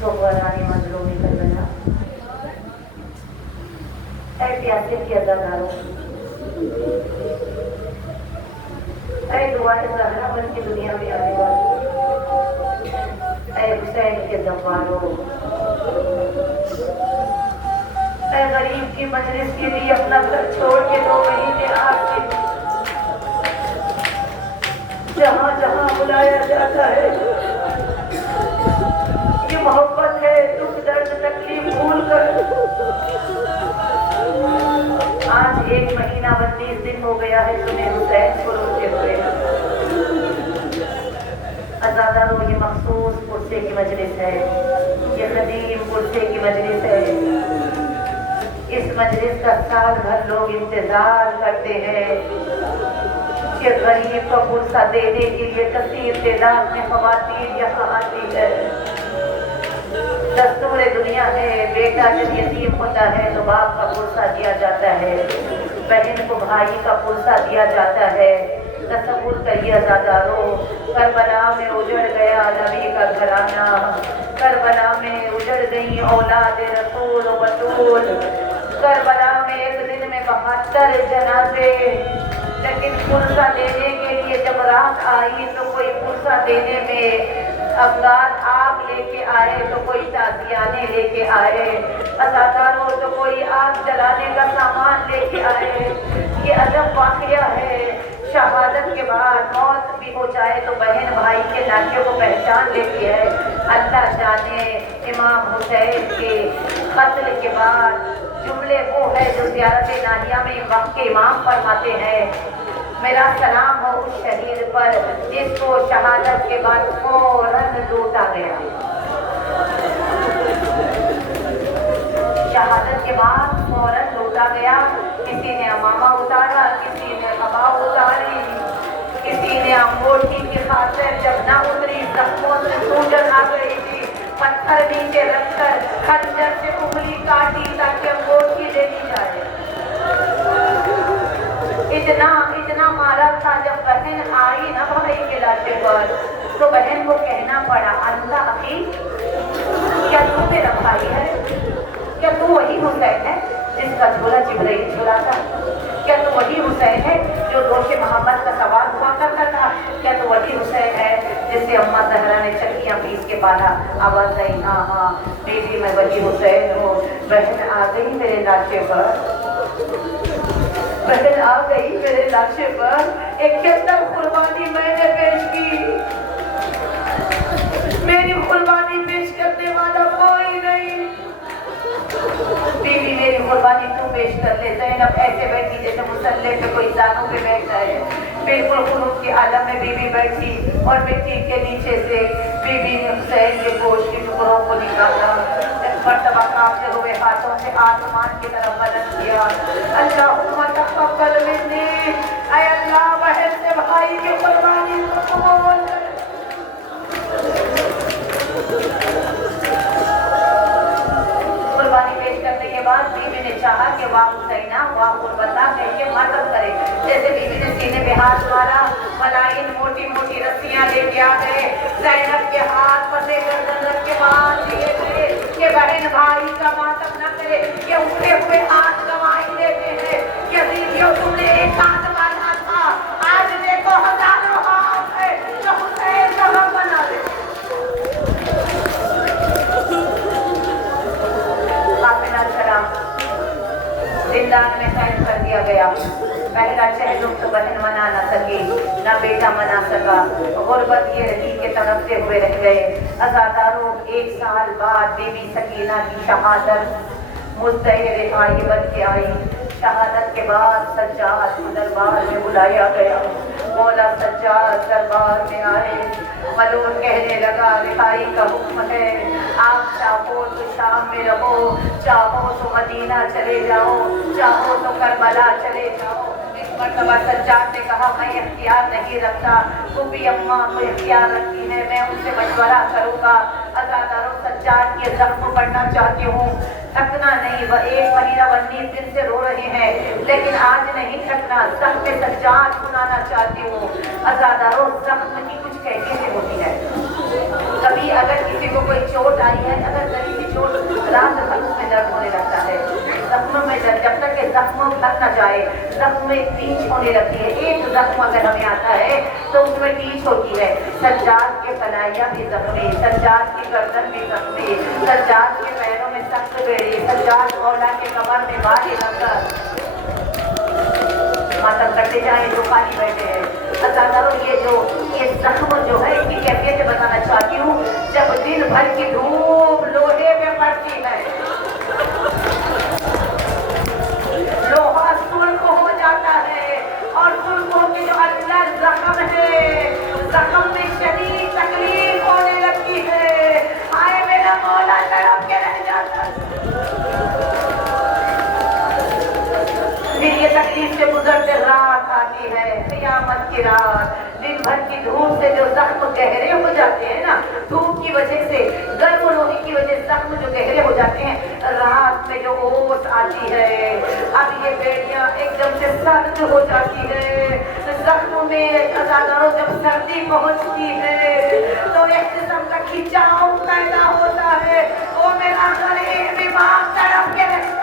صغرانی مظلومی کربلا، اے پیاسے کی اداکاروں، اے دعائے زہرا بن کے دنیا میں آنے والوں، اے حسین کے زواروں، اے غریب کی مجلس کے لیے اپنا گھر چھوڑ کے 2 مہینے آپ کے جہاں جہاں بلایا جاتا ہے، یہ محبت ہے، دکھ درد تکلیف بھول کر آج 1 مہینہ 32 دن ہو گیا ہے تمہیں حسین کو روتے ہوئے۔ عزادارو، یہ مخصوص پرسے کی مجلس ہے، یہ قدیم پرسے کی مجلس ہے۔ اس مجلس کا سال بھر لوگ انتظار کرتے ہیں کہ غریب کو پرسہ دینے کے لیے کثیر تعداد میں خواتین یہاں آتی ہے۔ دستور دنیا ہے، بیٹا جب یتیم ہوتا ہے تو باپ کا پرسہ دیا جاتا ہے، بہن کو بھائی کا پرسہ دیا جاتا ہے۔ تصور کریے عزادارو، کربلا میں اجڑ گیا نبی کا گھرانہ، کربلا میں اجڑ گئی اولاد رسول و بطول، کربلا میں ایک دن میں 72 جنازے، لیکن پرسہ دینے کے لیے جب رات آئی تو کوئی پرسہ دینے میں افغان آگ لے کے آئے تو کوئی تازیانے لے کے آئے، عزاداروں تو کوئی آگ جلانے کا سامان لے کے آئے۔ یہ عجب واقعہ ہے، شہادت کے بعد موت بھی ہو جائے تو بہن بھائی کے ناطے کو پہچان لیتی ہے۔ اللہ جانے امام حسین کے قتل کے بعد جملے وہ ہے جو زیارت ناہیہ میں وقت کے امام فرماتے ہیں، میرا سلام ہو اس شہید پر جس کو شہادت کے بعد فوراً لوٹا گیا۔ شہادت کے بعد فوراً لوٹا گیا، کسی نے امامہ اتارا، کسی نے قبا اتاری، کسی نے انگوٹھی کی خاطر جب نہ اتری زخموں سے سوجن آ گئی تھی، پتھر نیچے رکھ کر خنجر سے انگلی کاٹی تاکہ انگوٹھی لے لی جائے۔ اتنا مارا تھا، جب بہن آئی نہ بھائی کے لاشے پر تو بہن کو کہنا پڑا، اللہ اخی، کیا تو میرا بھائی ہے؟ کیا تو وہی حسین ہے جس کا جھولا جبرائیل جھولاتا؟ کیا تو وہی حسین ہے جو دوش محمد کا سوال ہوا کرتا تھا؟ کیا تو وہی حسین ہے جس سے اماں زہرا نے چکیاں پیس کے پالا؟ آواز نہیں، ہاں ہاں بیٹی میں وہی حسین ہوں۔ بہن آ گئی میرے لاشے پر، بہن آ گئی میرے لاشے پر، ایک کتب قربانی میں نے پیش کی، میری قربانی پیش کرنے والا کوئی نہیں، بیوی میری قربانی تو پیش کر لے۔ زینب ایسے بیٹھی جیسے مسلح پہ کوئی زانوں پہ بیٹھا ہے، بالکل قنوت کی عالم میں بیوی بیٹھی اور مٹی کے نیچے سے بیوی نے حسین کے گوشت کے ٹکڑوں کو نکالا، ایک مرتبہ کانپتے ہوئے ہاتھوں سے آسمان کی طرف بلند کیا، اللہم تقبل منی، اے اللہ بہن سے بھائی کی قربانی کو قبول کر۔ قربانی پیش کرنے کے بعد بیوی نے چاہا کہ واہ حسینہ واہ قربتا کہہ کے ماتم کرے، جیسے بیوی نے سینے پہ ہاتھ مارا، ملائن موٹی موٹی رسیاں لے کے آ گئے، زینب کے ہاتھ پسے گردن رکھ کے باندھ دیے گئے کہ بہن بھائی کا ماتم نہ کرے، یہ اٹھے ہوئے ہاتھ گواہی دیتے ہیں کہ بیویوں تم نے ایک ہاتھ باندھا تھا، آج دیکھو ہزاروں ہاتھ ہے جو حسین کا غم بنا دے۔ زندان میں قید کر دیا گیا، پہلا چہلم تو بہن منا نہ سکی، نہ بیٹا منا سکا، غربت یہ رہی کہ تڑپتے ہوئے رہ گئے۔ عزاداروں، 1 سال بعد بی بی سکینہ کی شہادت مدعی رہائی بن کے آئی۔ شہادت کے بعد سجاد کو دربار میں بلایا گیا، مولا سجاد دربار میں آئے، ملون کہنے لگا رہائی کا حکم ہے، آپ چاہو تو شام میں رہو، چاہو تو مدینہ چلے جاؤ، چاہو تو کربلا چلے جاؤ۔ اس مرتبہ سجاد نے کہا میں اختیار نہیں رکھتا، پھوپھی اماں کو اختیار رکھتی ہے، میں ان سے مشورہ کروں گا۔ عزاداروں، سجاد کے زخم پڑھنا چاہتی ہوں، تھکنا نہیں، وہ 1 مہینہ 19 دن سے رو رہے ہیں، لیکن آج نہیں تھکنا، زخم سجاد سنانا چاہتی ہوں۔ عزاداروں، زخم کی کچھ کیفیت ہوتی ہے، کبھی اگر کسی کو کوئی چوٹ آئی ہے زخم میں پیچ ہونے لگتی ہے. ایک زخم اگر ہمیں آتا ہے تو اس میں پیچ ہوتی ہے. سجاد کے کلائیاں بھی زخمی, سجاد کی گردن بھی زخمی, سجاد کے پیروں میں سخت بیڑی, سجاد مولا کے کمر میں بھاری لنگر. ماتم کرتے جائیں جو خالی بیٹھے ہیں. یہ زخم جو ہے اس کی کیفیت بتانا چاہتی ہوں. جب دن بھر کی دھوپ لوہے میں پڑتی ہے, لوہا سرخ ہو جاتا ہے, اور سرخ ہو کے جو اندر زخم ہے, زخم میں شدید تکلیف ہونے لگتی ہے. آئے میرا مولا تڑپ کے رہ جاتا ہے. پھر یہ تکلیف سے گزرتے رات آتی ہے, قیامت کی رات. دن بھر کی دھوپ سے جو زخم گہرے ہو جاتے ہیں نا, دھوپ کی وجہ سے, گرم لوہے کی وجہ سے زخم جو گہرے ہو جاتے ہیں, رات میں جو اوس آتی ہے, اب یہ بیڑیاں ایک دم سے سرد ہو جاتی ہے. زخم میں ازاداروں جب سردی پہنچتی ہے تو ایک قسم کا کھینچاؤ پیدا ہوتا ہے. وہ میرا غریب بیمار تڑپ کے رہتا ہے.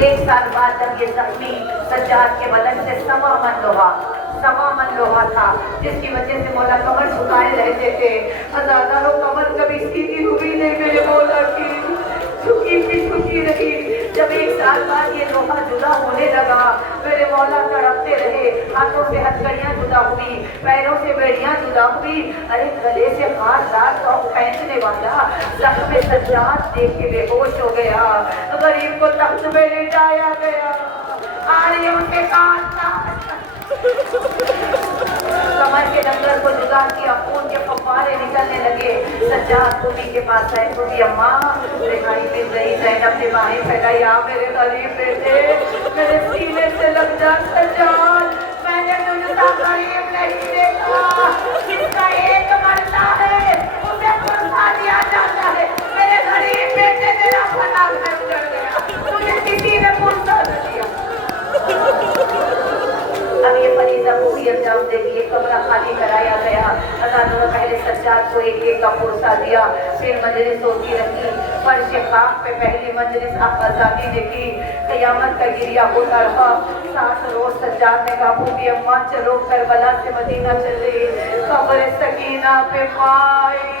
ایک سال بعد جب یہ زخمی سجاد کے بدن سے سوا من لوہا تھا, جس کی وجہ سے مولا کمر جھکائے رہتے تھے. ہزاروں کمر کبھی سیدھی ہوئی نہیں میرے مولا کی, جھکی رہی. جب ایک سال بعد یہ لوہا جدا ہونے لگا, میرے مولا تڑپتے رہے. ہاتھوں سے ہتھکڑیاں جدا ہوئی, پیروں سے بیڑیاں جدا ہوئی. ارے گلے سے ہاتھ دار کو پھینکنے والا زخم سجاد دیکھ کے بے ہوش ہو گیا. غریب کو تخت میں لٹایا گیا, آڑیوں کے کاٹ کمر کے ڈنگر کو جدا کیا, خون کے فوارے نکلنے لگے. سجاد بوبی کے پاس ہے, بوبی اماں رہائی مل گئی. زینب نے باہیں پھیلائی, آ میرے غریب بیٹے, میرے سینے سے لگ جا سجاد. میں نے تجھ کا غریب نہیں دیکھا, جس کا ایک مرتا ہے اسے پرسا دیا جاتا ہے. میرے غریب بیٹے تیرا بھلا گھر اجڑ گیا, تجھے کسی نے پرسا نہ دیا. اب یہ فریضہ پوری انجام دے گی. ایک کمرہ خالی کرایا گیا. اللہ پہلے سجاد کو ایک کا پرسا دیا, پھر مجلس ہوتی رہی. فرش خاک پہ پہلی مجلس آزادی نے کی. قیامت کا گریا ہوتا رہا. 7 روز سجاد نے کہا بوبی اماں چلو کربلا سے مدینہ چلے, قبر سکینہ پہ پائی.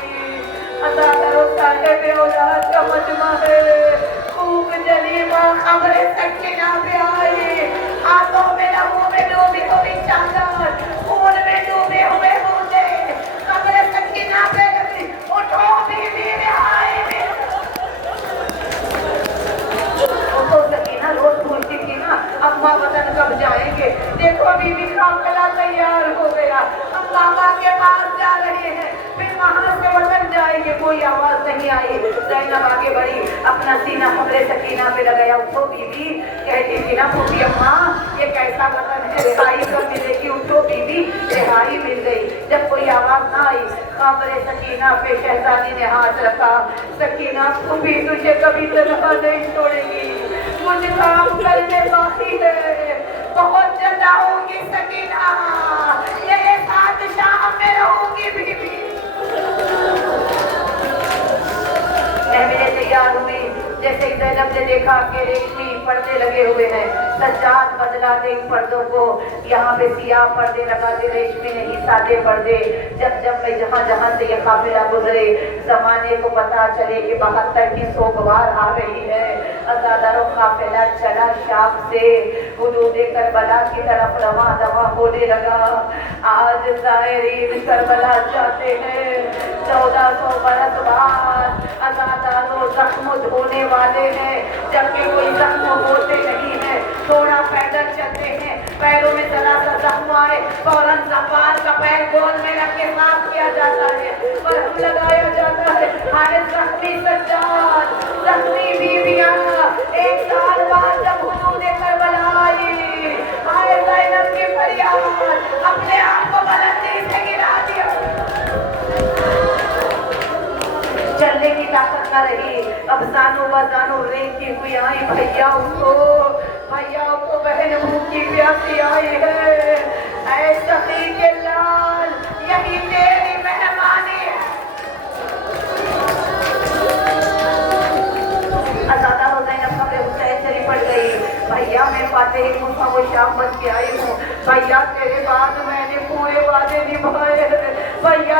اللہ صاحب اولاد کا مجمع ہے, خوب جلی ماں قبر سکینہ پہ آئی. ہاتھوں میں لہو میں ڈوبی ہوئی چادر, خون میں ڈوبے ہوئے بوجھے, قبر سکینہ پہ لگی. اٹھو بیوی رہائی, اٹھو سکینہ. روز پوچھتی تھی نا اماں وطن کب جائیں گے, دیکھو بیوی کا گلا تیار ہو گیا. ہم ماما کے پاس جا رہے ہیں, پھر وہاں سے وطن جائیں گے. کوئی آواز نہیں آئی. زینب آگے بڑھی, اپنا سینہ قبر سکینہ پہ لگایا. اٹھو بیوی, کہتی تھی نا بوبی اماں یہ کیسا وطن ہے, رہائی کب ملے گی. اٹھو بیوی, رہائی مل گئی. جب کوئی آواز نہ آئی, قبر سکینہ پہ شہزادی نے ہاتھ رکھا. سکینہ بوبی تجھے کبھی تنہا نہیں چھوڑے گی, مجھے کام کرنے باقی ہے, بہت جگہ ہوگی سکینہ, میرے ساتھ شام میں رہوں گی بیوی. احمد تیار ہوئی. جیسے زینب نے دیکھا کہ ریشمی پردے لگے ہوئے ہیں, سجاد بدلا دے ان پردوں کو. یہاں پہ سیاہ پردے لگا دے, ریشمی نہیں سادے پردے. جب میں جہاں سے یہ قافلہ گزرے, زمانے کو پتا چلے کہ 72 کی سوگوار آ رہی ہے. ازاداروں قافلہ چلا شام سے حدود کربلا کی طرف رواں ہونے لگا. آج زائرین کربلا جاتے ہیں, 1400 برس بعد ازاداروں زخم دھونے والے ہیں. جبکہ کوئی زخم ہوتے نہیں ہیں, تھوڑا پیدل چلتے ہیں, پیروں میں ذرا سا زخم آئے فوراً زفار کا پیر گول میں رکھ کے صاف کیا جاتا ہے, مرہم لگایا جاتا ہے. ہمارے زخمی سجاد, زخمی بیویاں, 1 سال بعد جب حدود کربلا آئی, آئے زینب کی فریاد, اپنے آپ کو بلندی سے گرا دیا. چلنے کی طاقت نہ رہی, اب زانو بزانو رینگتی ہوئی آئی. بھیا کو بہن بھوکی پیاسی آئی ہے, اے سخی کے لال یہی تیری مہمانی ہے. زینب قبر حسین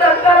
70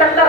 70